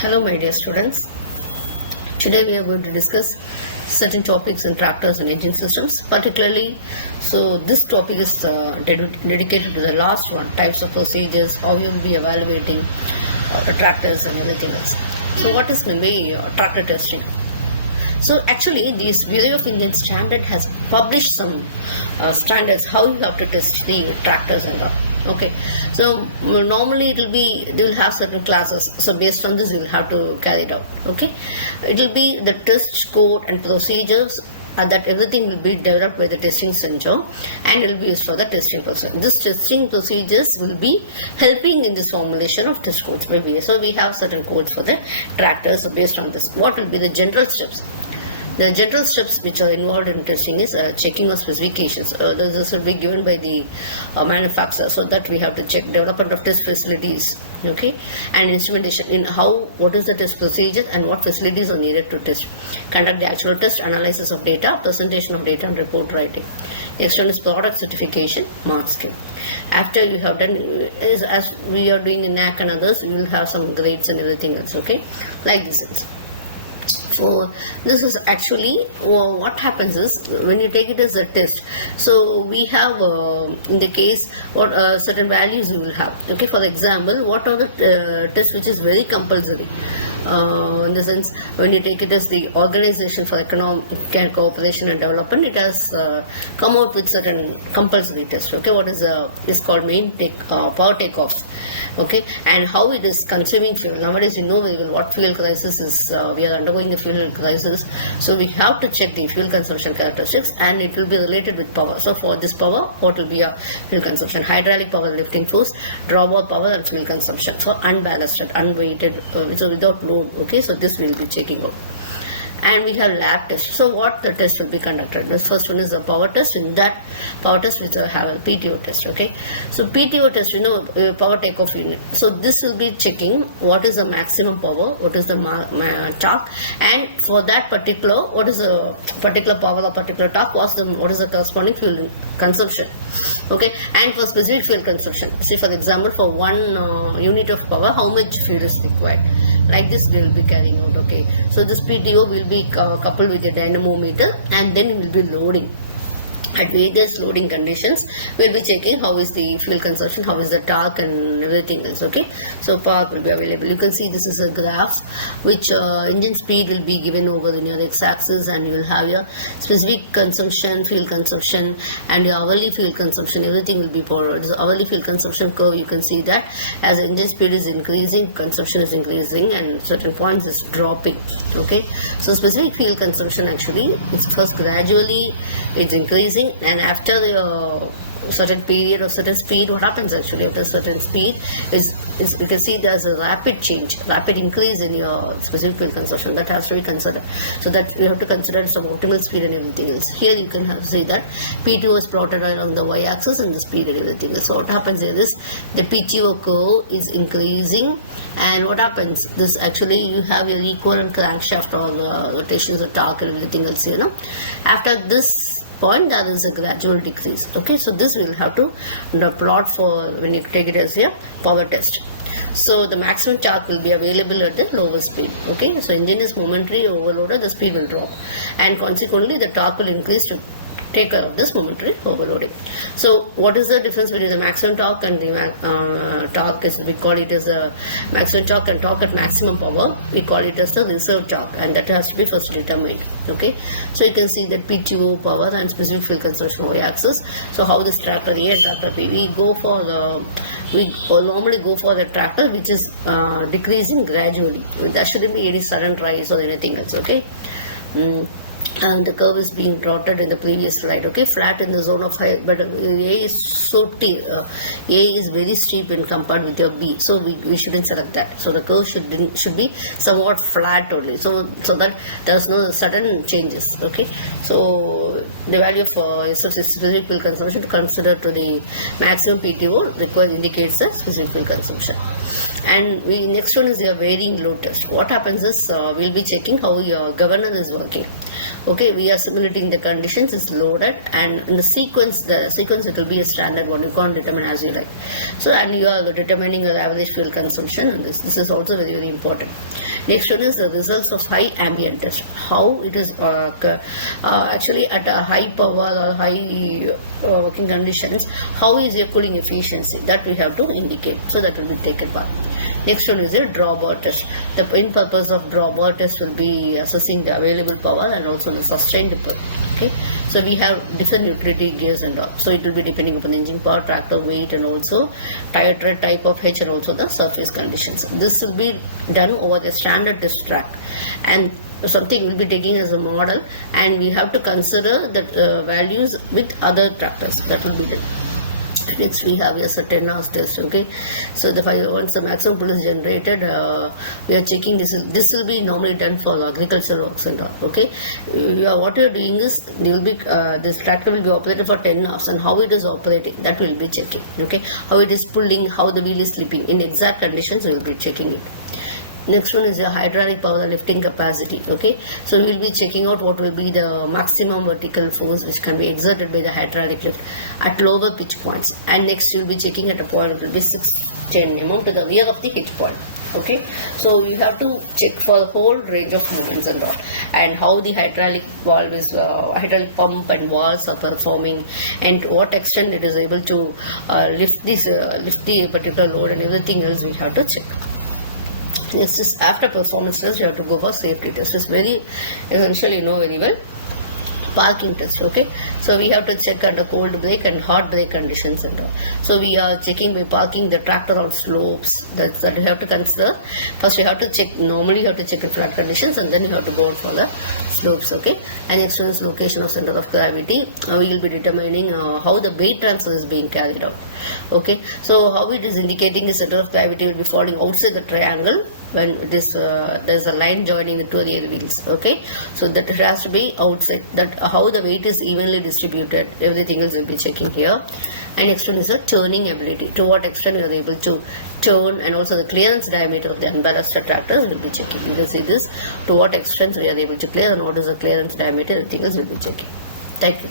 Hello my dear students. Today we are going to discuss certain topics in tractors and engine systems. Particularly, so this topic is dedicated to the last one, types of procedures, how you will be evaluating the tractors and everything else. So what is maybe tractor testing? So actually this Bureau of Indian Standard has published some standards how you have to test the tractors and all. Okay, so normally they will have certain classes, so based on this you will have to carry it out. Okay, it will be the test code and procedures that everything will be developed by the testing center and it will be used for the testing process. This testing procedures will be helping in this formulation of test codes. Maybe so we have certain codes for the tractors. So based on this, what will be the general steps? The general steps which are involved in testing is checking of specifications. This will be given by the manufacturer, so that we have to check development of test facilities, okay, and instrumentation in what is the test procedure and what facilities are needed to test. Conduct the actual test, analysis of data, presentation of data and report writing. Next one is product certification, mark scheme. After you have done, as we are doing in NAC and others, we will have some grades and everything else, okay, like this. So this is actually what happens is when you take it as a test. So we have in the case what certain values you will have. Okay, for example, what are the tests which is very compulsory. In the sense, when you take it as the Organization for Economic and Cooperation and Development, it has come out with certain compulsory tests. Okay, what is called main power takeoffs. Okay, and how it is consuming fuel. Nowadays, you know very well what fuel crisis is. We are undergoing the fuel crisis, so we have to check the fuel consumption characteristics, and it will be related with power. So for this power, what will be a fuel consumption? Hydraulic power, lifting force, drawbar power, and fuel consumption for unballasted, unweighted, so without load. Okay, so this we will be checking out. And we have lab test. So what the test will be conducted? The first one is the power test. In that power test, we have a PTO test. Okay, so PTO test, power takeoff unit. So this will be checking what is the maximum power, what is the torque, and for that particular, what is the particular power or particular torque, what is the corresponding fuel consumption. Okay, and for specific fuel consumption, say for example, for 1 unit of power, how much fuel is required. Like this we will be carrying out. Okay, so this PTO will be coupled with a dynamometer, and then it will be loading. At various loading conditions, we'll be checking how is the fuel consumption, how is the torque and everything else. Okay, so power will be available. You can see this is a graph which engine speed will be given over in your x-axis, and you will have your specific consumption, fuel consumption, and your hourly fuel consumption. Everything will be forward. So hourly fuel consumption curve, you can see that as engine speed is increasing, consumption is increasing, and certain points is dropping. Okay, so specific fuel consumption actually it's first gradually it's increasing, and after the certain period or certain speed, what happens actually after certain speed is you can see there's a rapid change, rapid increase in your specific fuel consumption. That has to be considered. So that you have to consider some optimal speed and everything else. Here you can see that PTO is plotted along the y-axis and the speed and everything else. So what happens here is the PTO curve is increasing, and what happens, this actually you have your equivalent crankshaft or rotations of torque and everything else, After this point, there is a gradual decrease. Okay, so this we will have to plot for when you take it as a power test. So the maximum torque will be available at the lower speed. Okay, so engine is momentary overloaded, the speed will drop, and consequently the torque will increase to take care of this momentary overloading. So what is the difference between the maximum torque and the torque? Is we call it as a maximum torque and torque at maximum power. We call it as the reserve torque, and that has to be first determined. Okay, so you can see that PTO power and specific fuel consumption y-axis. So how this tractor A and tractor B, we normally go for the tractor which is decreasing gradually. There shouldn't be any sudden rise or anything else. Okay. And the curve is being plotted in the previous slide. Okay, flat in the zone of high, but A is so steep. A is very steep when compared with your B, so we shouldn't select that. So the curve should be somewhat flat only, so that there's no sudden changes. Okay, so the value of specific fuel consumption to consider to the maximum PTO required indicates the specific fuel consumption. And next one is your varying load test. What happens is we'll be checking how your governor is working. Okay, we are simulating the conditions, is loaded, and in the sequence it will be a standard one. You can't determine as you like. So, and you are determining the average fuel consumption, and this is also very, very important. Next one is the results of high ambient test. How it is actually at a high power or high working conditions, how is your cooling efficiency? That we have to indicate. So that will be taken part. Next one is a drawbar test. The main purpose of drawbar test will be assessing the available power and also the sustained power. Okay, so we have different utility gears and all. So it will be depending upon the engine power, tractor weight, and also tire tread type of hitch, and also the surface conditions. This will be done over the standard test track, and something will be taking as a model, and we have to consider the values with other tractors. That will be done. Next we have a 10 hours test. Okay, so once the maximum pull is generated, we are checking this. This will be normally done for agricultural works and all. Okay, what you are doing is this tractor will be operated for 10 hours, and how it is operating, that will be checking. Okay, how it is pulling, how the wheel is slipping in exact conditions, we will be checking it. Next one is the hydraulic power lifting capacity. Okay, so we will be checking out what will be the maximum vertical force which can be exerted by the hydraulic lift at lower pitch points. And next we will be checking at a point it will be 610 mm to the rear of the hitch point. Okay, so you have to check for the whole range of movements and all, and how the hydraulic valve is, hydraulic pump and valves are performing, and to what extent it is able to lift the particular load, and everything else we have to check. This is after performance test, you have to go for safety test. It's very essential, you know very well. Parking test. Okay, so we have to check under cold brake and hot brake conditions and all. So we are checking by parking the tractor on slopes. That you have to consider. First you have to check, normally you have to check the flat conditions, and then you have to go for the slopes. Okay, and next one is location of center of gravity. We will be determining how the weight transfer is being carried out. Okay, so how it is indicating the center of gravity will be falling outside the triangle when it is there is a line joining the two rear wheels. Okay, so that it has to be outside. That how the weight is evenly distributed, everything else will be checking here. And next one is the turning ability, to what extent you are able to turn, and also the clearance diameter of the unballasted tractor will be checking. You can see this, to what extent we are able to clear, and what is the clearance diameter, everything else will be checking. Thank you.